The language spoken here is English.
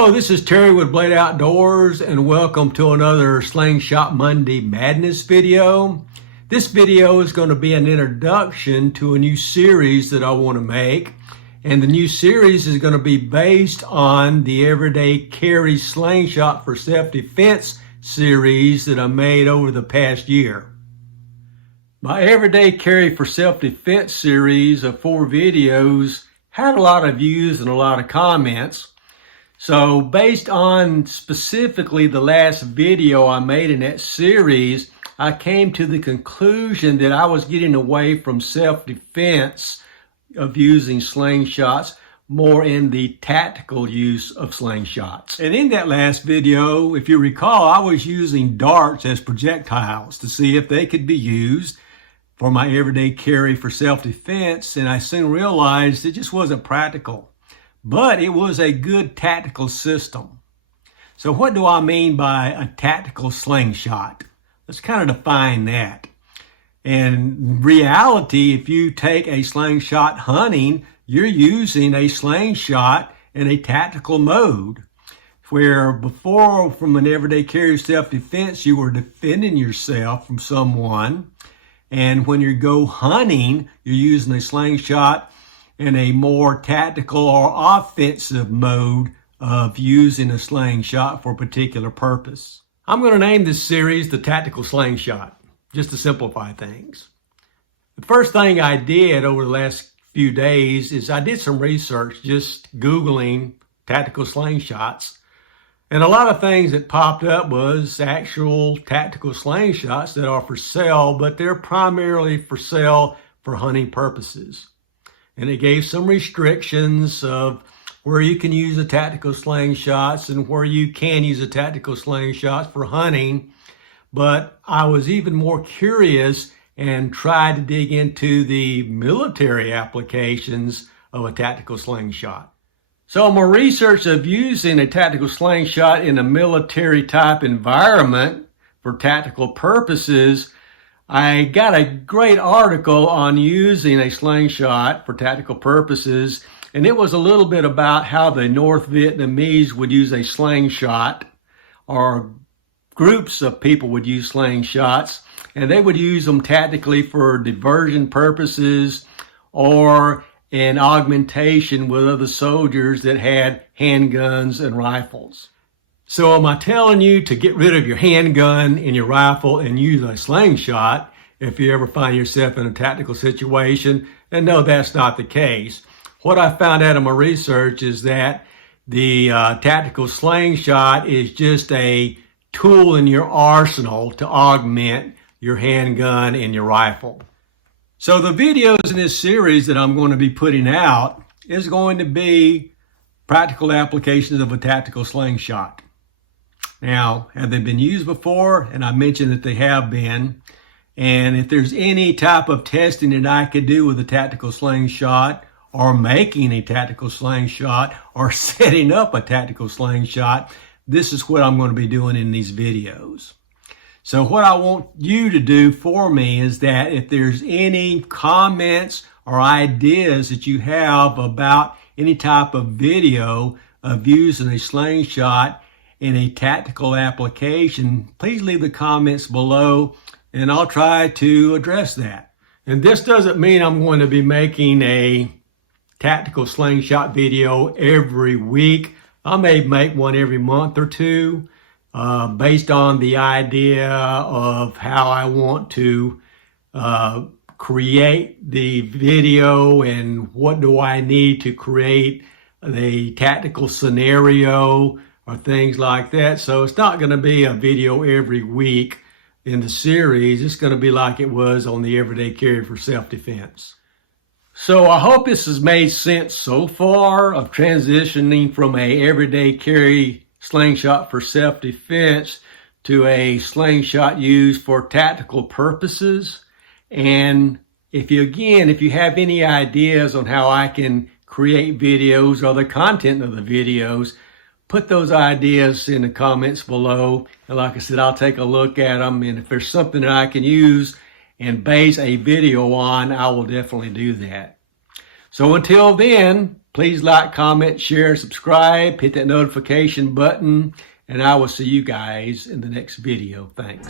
Hello, this is Terry with Blade Outdoors and welcome to another Slingshot Monday Madness video. This video is going to be an introduction to a new series that I want to make, and the new series is going to be based on the Everyday Carry Slingshot for Self-Defense series that I made over the past year. My Everyday Carry for Self-Defense series of 4 videos had a lot of views and a lot of comments. So based on specifically the last video I made in that series, I came to the conclusion that I was getting away from self-defense of using slingshots, more in the tactical use of slingshots. And in that last video, if you recall, I was using darts as projectiles to see if they could be used for my everyday carry for self-defense, and I soon realized it just wasn't practical. But it was a good tactical system. So what do I mean by a tactical slingshot? Let's kind of define that. In reality, if you take a slingshot hunting, you're using a slingshot in a tactical mode. Where before, from an everyday carry self-defense, you were defending yourself from someone. And when you go hunting, you're using a slingshot in a more tactical or offensive mode of using a slingshot for a particular purpose. I'm going to name this series the Tactical Slingshot, just to simplify things. The first thing I did over the last few days is I did some research, just Googling tactical slingshots. And a lot of things that popped up was actual tactical slingshots that are for sale, but they're primarily for sale for hunting purposes. And it gave some restrictions of where you can use the tactical slingshots and where you can use the tactical slingshots for hunting. But I was even more curious and tried to dig into the military applications of a tactical slingshot. So my research of using a tactical slingshot in a military type environment for tactical purposes, I got a great article on using a slingshot for tactical purposes, and it was a little bit about how the North Vietnamese would use a slingshot, or groups of people would use slingshots, and they would use them tactically for diversion purposes or in augmentation with other soldiers that had handguns and rifles. So am I telling you to get rid of your handgun and your rifle and use a slingshot if you ever find yourself in a tactical situation? And no, that's not the case. What I found out in my research is that the tactical slingshot is just a tool in your arsenal to augment your handgun and your rifle. So the videos in this series that I'm going to be putting out is going to be practical applications of a tactical slingshot. Now, have they been used before? And I mentioned that they have been. And if there's any type of testing that I could do with a tactical slingshot, or making a tactical slingshot, or setting up a tactical slingshot, this is what I'm going to be doing in these videos. So what I want you to do for me is that if there's any comments or ideas that you have about any type of video of using a slingshot in a tactical application, please leave the comments below and I'll try to address that. And this doesn't mean I'm going to be making a tactical slingshot video every week. I may make one every month or two based on the idea of how I want to create the video and what do I need to create the tactical scenario or things like that. So it's not going to be a video every week in the series. It's going to be like it was on the Everyday Carry for Self-Defense. So I hope this has made sense so far of transitioning from a everyday carry slingshot for self-defense to a slingshot used for tactical purposes. And if you have any ideas on how I can create videos or the content of the videos, put those ideas in the comments below. And like I said, I'll take a look at them. And if there's something that I can use and base a video on, I will definitely do that. So until then, please like, comment, share, subscribe, hit that notification button, and I will see you guys in the next video. Thanks.